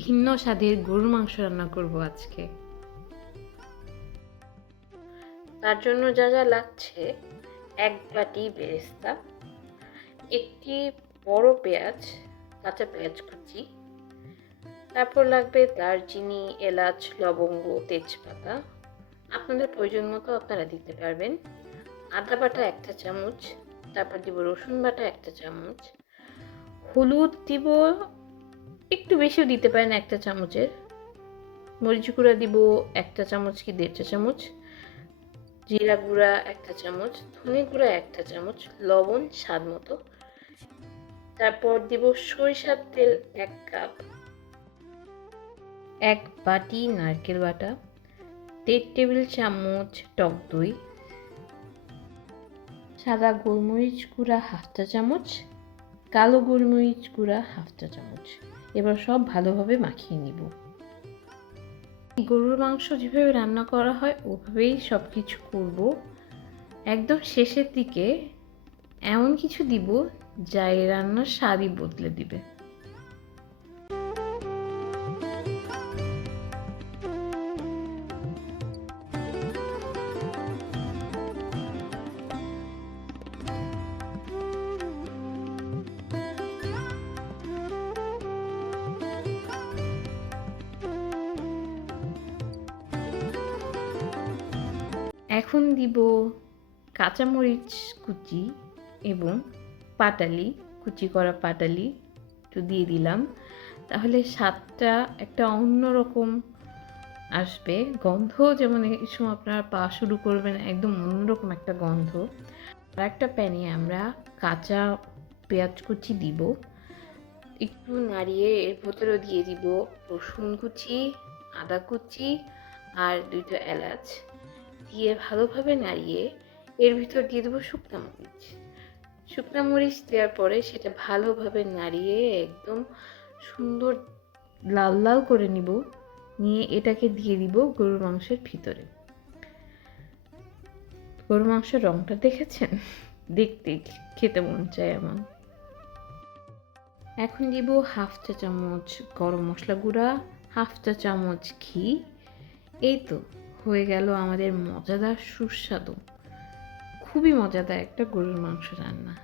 ভিন্ন স্বাদের গরুর মাংস রান্না করব আজকে। তার জন্য যা যা লাগছে, 1 বাটি বেরেস্তা, একটি বড় পেঁয়াজ, কাঁচা পেঁয়াজ কুচি, তারপর লাগবে দারচিনি, এলাচ, লবঙ্গ, তেজপাতা, আপনাদের প্রয়োজন মতো আপনারা দিতে পারবেন। আদা বাটা 1 চামচ, তারপর দিব রসুন বাটা 1 চামচ, হলুদ দিব একটু বেশিও দিতে পারেন 1 চামচের, মরিচ গুঁড়া দিব 1 চামচ কি 1.5 চামচ, জিরা গুঁড়া 1 চামচ, ধনে গুঁড়া 1 চামচ, লবণ স্বাদ মতো, তারপর দিব সরিষার তেল 1 কাপ, 1 বাটি নারকেল বাটা, 1.5 টেবিল চামচ টক দই, সাদা গোলমরিচ গুঁড়া 1/2 চামচ, কালো গোলমরিচ গুঁড়া 1/2 চামচ। এবার সব ভালোভাবে মাখিয়ে নিব। গরুর মাংস যেভাবে রান্না করা হয় ওভাবেই সব কিছু করব। একদম শেষের দিকে এমন কিছু দিব যা এই রান্নার স্বাদই বদলে দিবে। এখন দিব কাঁচামরিচ কুচি এবং পাটালি, কুচি করা পাটালি একটু দিয়ে দিলাম, তাহলে স্বাদটা একটা অন্যরকম আসবে। গন্ধ যেমন এই সময় আপনারা পাওয়া শুরু করবেন, একদম অন্যরকম একটা গন্ধ। আর একটা প্যানে আমরা কাঁচা পেঁয়াজ কুচি দিব, একটু নাড়িয়ে এর ভেতরে দিয়ে দিব রসুন কুচি, আদা কুচি আর 2টা এলাচ দিয়ে ভালোভাবে নাড়িয়ে এর ভিতর দিয়ে দেবো শুকনো মরিচ। শুকনো মরিচ দেওয়ার পরে সেটা ভালোভাবে নাড়িয়ে একদম সুন্দর লাল লাল করে নিব, নিয়ে এটাকে দিয়ে দিব গরুর মাংসের ভিতরে। গরুর মাংসের রংটা দেখেছেন? দেখতে খেতে মন চায় এমন। এখন দিব 1/2 চামচ গরম মশলা গুঁড়া, 1/2 চামচ ঘি। এই তো হয়ে গেল আমাদের মজাদার সুস্বাদু, খুবই মজাদার একটা গরুর মাংস রান্না।